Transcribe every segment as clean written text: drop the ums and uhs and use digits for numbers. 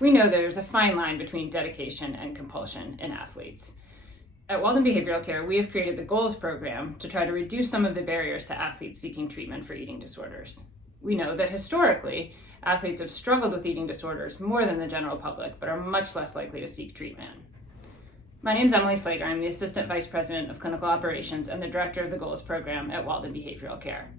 We know there's a fine line between dedication and compulsion in athletes. At Walden Behavioral Care, we have created the GOALS program to try to reduce some of the barriers to athletes seeking treatment for eating disorders. We know that historically, athletes have struggled with eating disorders more than the general public, but are much less likely to seek treatment. My name is Emily Slager. I'm the Assistant Vice President of Clinical Operations and the Director of the GOALS program at Walden Behavioral Care.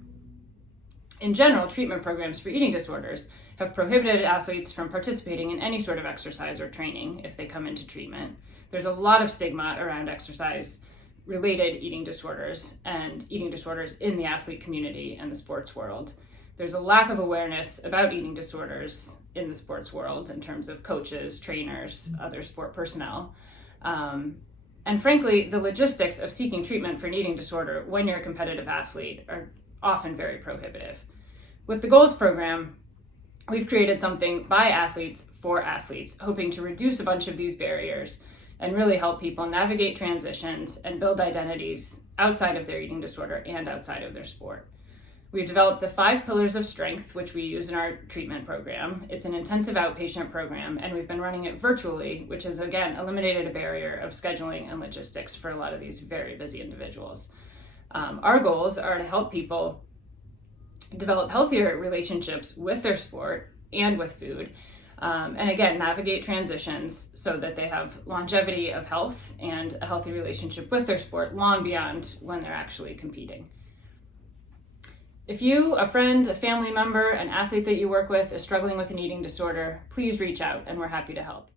In general, treatment programs for eating disorders have prohibited athletes from participating in any sort of exercise or training if they come into treatment. There's a lot of stigma around exercise-related eating disorders and eating disorders in the athlete community and the sports world. There's a lack of awareness about eating disorders in the sports world in terms of coaches, trainers, other sport personnel. And frankly, the logistics of seeking treatment for an eating disorder when you're a competitive athlete are often very prohibitive. With the GOALS program, we've created something by athletes for athletes, hoping to reduce a bunch of these barriers and really help people navigate transitions and build identities outside of their eating disorder and outside of their sport. We've developed the 5 pillars of strength, which we use in our treatment program. It's an intensive outpatient program, and we've been running it virtually, which has, again, eliminated a barrier of scheduling and logistics for a lot of these very busy individuals. Our goals are to help people develop healthier relationships with their sport and with food, and again, navigate transitions so that they have longevity of health and a healthy relationship with their sport long beyond when they're actually competing. If you, a friend, a family member, an athlete that you work with is struggling with an eating disorder, please reach out and we're happy to help.